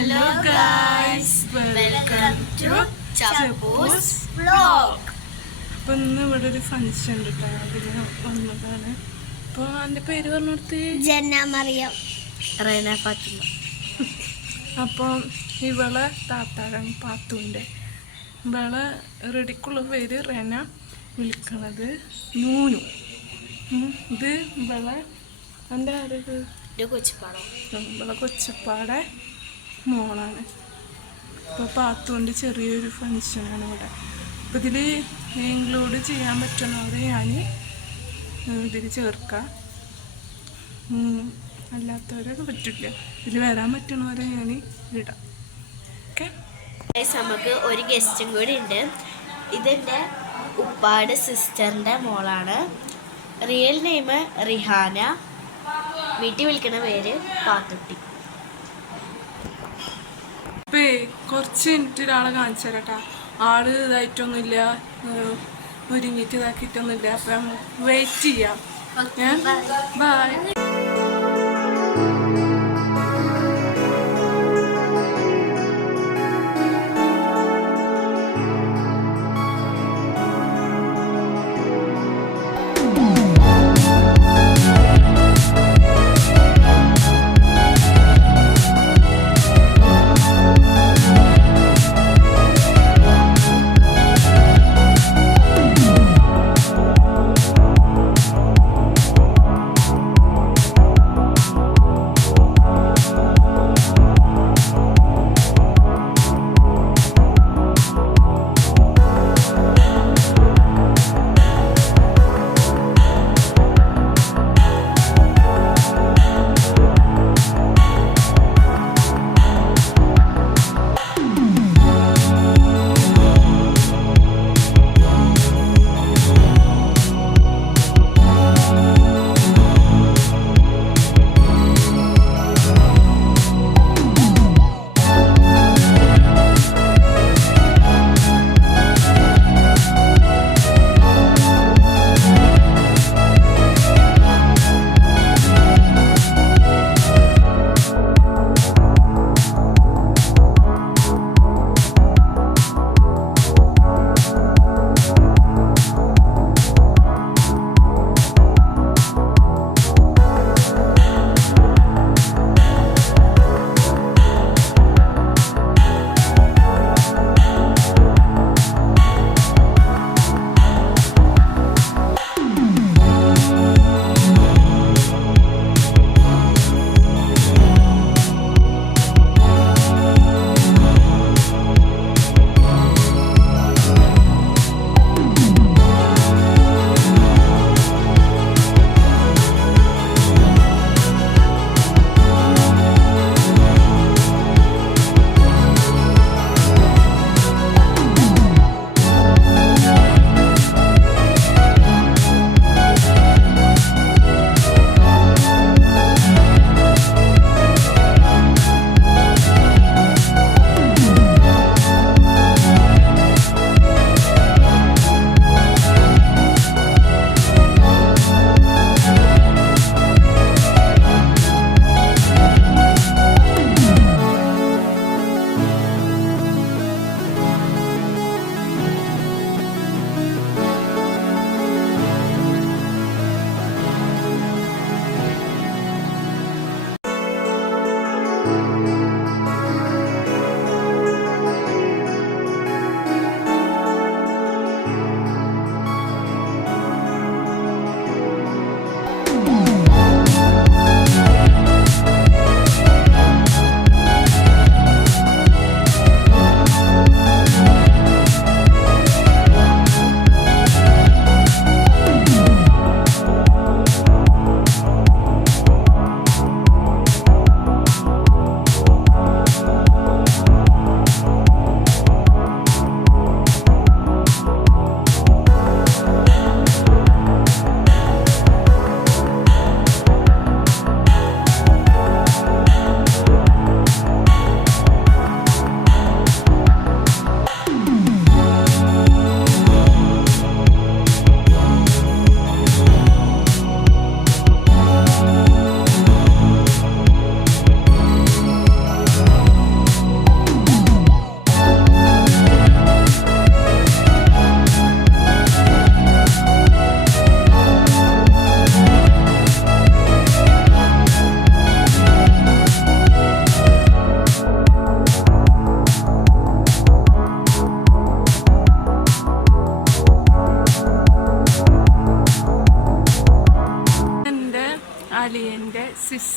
Hello guys, welcome to Chappoo's vlog. അപ്പോൾ ഇന്ന് ഇവിടെ ഒരു ഫംഗ്ഷൻ ഉണ്ട് കേട്ടോ, അതിന് വന്നതാണ്. അപ്പോൾ എൻ്റെ പേര് പറഞ്ഞിടത്ത് ജന്ന മറിയം റൈന ഫാത്തിമ. അപ്പോൾ ഇവളെ താത്താരാണ് പാത്തുൻ്റെ. ഇവളെ റെഡിക്കുള്ള പേര് റെന, വിളിക്കണത് നൂനു. ഇത് ഇവളെ എൻ്റെ ആരത് കൊച്ചുപാടം, ഇവളെ കൊച്ചുപ്പാടെ മോളാണ്. ഇപ്പോൾ പാത്തുകൊണ്ട് ചെറിയൊരു ഫങ്ഷനാണ് ഇവിടെ. അപ്പോൾ ഇതിൽ ഇൻക്ലൂഡ് ചെയ്യാൻ പറ്റുന്നവരെ ഞാൻ ഇതിൽ ചേർക്കാം, അല്ലാത്തവരൊക്കെ പറ്റില്ല. ഇതിൽ വരാൻ പറ്റുന്നവരെ ഞാൻ ഇടാം. ഓക്കെ, നമുക്ക് ഒരു ഗസ്റ്റും കൂടി ഉണ്ട്. ഇതെൻ്റെ ഉപ്പാട് സിസ്റ്ററിൻ്റെ മോളാണ്. റിയൽ നെയിം റിഹാന, വീട്ടിൽ വിളിക്കണ പേര് പാത്തുട്ടി. ഇപ്പേ കുറച്ച് മിനിറ്റ് ഒരാളെ കാണിച്ചു തരാട്ടാ. ആള് ഇതായിട്ടൊന്നുമില്ല, ഒരുങ്ങിയിട്ട് ഇതാക്കിയിട്ടൊന്നുമില്ല. അപ്പം വെയിറ്റ് ചെയ്യാം. ബൈ.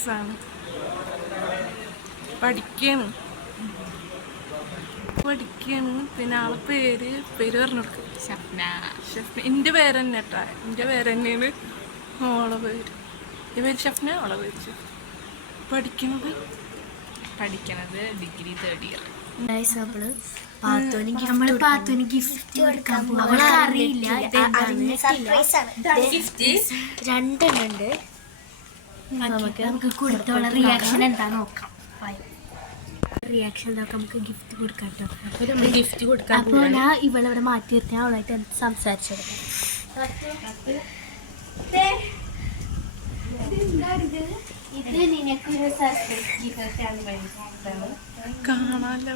രസമാണ്. പഠിക്കാണ്. പിന്നെ ആളെ പേര് പറഞ്ഞു കൊടുക്കും. ഷഫ്ന. എൻ്റെ പേര് തന്നെ കേട്ടാ. എൻ്റെ പേര് തന്നെയാണ് ഓളെ പേര്. എൻ്റെ പേര് ഷഫ്ന, ഓളെ പേര് ഷഫ്ന. പഠിക്കണത് ഡിഗ്രി 3rd year. പാത്തുന് ഗിഫ്റ്റ് കൊടുക്കാൻ അറിയില്ല. 2 ഉണ്ട്. നമുക്ക് കൊടുത്തോള റിയാക്ഷൻ എന്താ നോക്കാം. റിയാക്ഷൻ എന്താക്കാം. നമുക്ക് ഗിഫ്റ്റ് കൊടുക്കാം കേട്ടോ. ഗിഫ്റ്റ് കൊടുക്കാൻ അപ്പോൾ ഞാൻ ഇവളവിടെ മാറ്റി നിർത്തി അവളായിട്ട് സംസാരിച്ചെടുക്കാം. ഇത് നിനക്കൊരു സർപ്രൈസ് ഗിഫ്റ്റാണ് കാണാല്ലോ.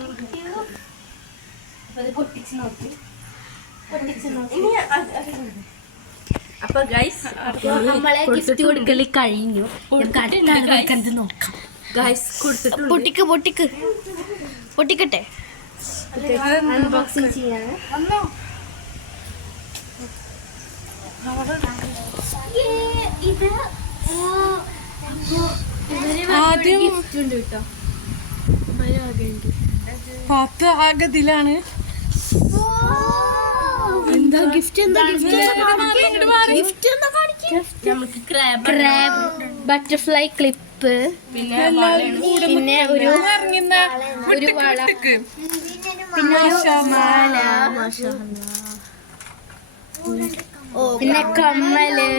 പൊട്ടിച്ച് നോക്കി. അപ്പൊ ഗൈസ് നമ്മളെ ഗിഫ്റ്റ് കൊടുക്കൽ കഴിഞ്ഞു. നോക്കാം ഗൈസ്. പൊട്ടിക്കട്ടെ. അൺബോക്സിംഗ് ചെയ്യാണ്. ഇത് ആദ്യം ഗിഫ്റ്റ് ഉണ്ട് കേട്ടോ. പത്ത് ആകതിലാണ്. എന്താ ഗിഫ്റ്റ്? നമുക്ക് ക്രാബ് ബട്ടർഫ്ലൈ ക്ലിപ്പ്, പിന്നെ ഒരു വള, പിന്നെ മാല, പിന്നെ കമ്മല്,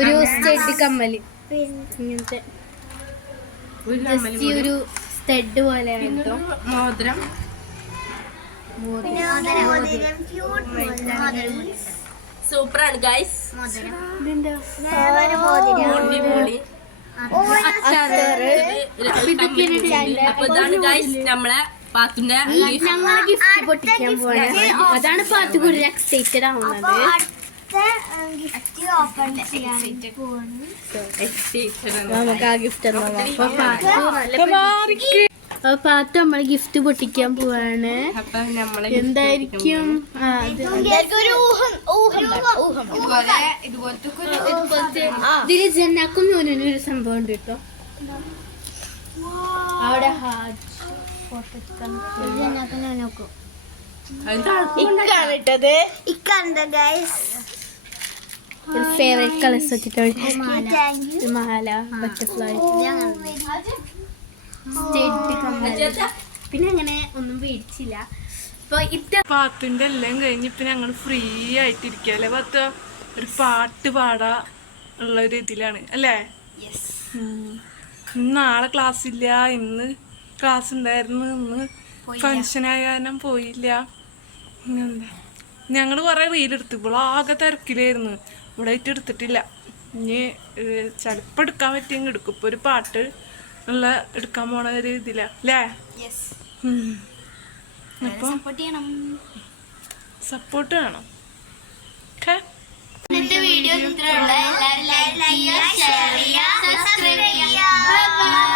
ഒരു സ്റ്റഡ് കമ്മല്, ഇങ്ങനത്തെ ഒരു സ്റ്റഡ് പോലെ മോതിരം. സൂപ്പറാണ് ഗൈസ്. അപ്പൊ ഇതാണ് ഗൈസ് നമ്മളെ പാത്തുന്റെ ഗിഫ്റ്റ് പൊട്ടിക്കാൻ പോണേ. അതാണ് പാത്തു കൂടുതൽ എക്സൈറ്റഡ് ആവുന്നത്. നമുക്ക് ആ ഗിഫ്റ്റ് പാത്തു നമ്മളെ ഗിഫ്റ്റ് പൊട്ടിക്കാൻ പോവാണ്. എന്തായിരിക്കും? ഇതില് ജന്നാക്കും ഒരു സംഭവം ഉണ്ട് കേട്ടോ. അവിടെ ഫേവറേറ്റ് കളേഴ്സ് വെച്ചിട്ട് മാല, ബട്ടർഫ്ലൈ, പിന്നെ അങ്ങനെ ഒന്നും മേടിച്ചില്ല. പാത്തിന്റെ എല്ലാം കഴിഞ്ഞ് ഇപ്പൊ ഞങ്ങൾ ഫ്രീ ആയിട്ടിരിക്കല്ലേ. പത്ത് ഒരു പാട്ട് പാടാ ഉള്ള ഒരു ഇതിലാണ് അല്ലേ. ഇന്ന് നാളെ ക്ലാസ് ഇല്ല. ഇന്ന് ക്ലാസ് ഉണ്ടായിരുന്നു. ഇന്ന് ഫങ്ഷൻ ആയ കാരണം പോയില്ല. ഞങ്ങൾ കുറെ റീലെടുത്തു. ഇപ്പോൾ ആകെ തിരക്കിലായിരുന്നു. ഇവിടെ ആയിട്ട് എടുത്തിട്ടില്ല. ഇനി ചിലപ്പോൾ എടുക്കാൻ പറ്റിയെങ്കിൽ എടുക്കും. ഇപ്പൊ ഒരു പാട്ട് ഉള്ള എടുക്കാൻ പോണ ഒരു ഇതിലാ അല്ലേ. അപ്പം സപ്പോർട്ട് വേണം. വീഡിയോ ഇത്രയുള്ള എല്ലാവരും ലൈക്ക് ചെയ്യുക, ഷെയർ ചെയ്യുക, സബ്സ്ക്രൈബ് ചെയ്യുക.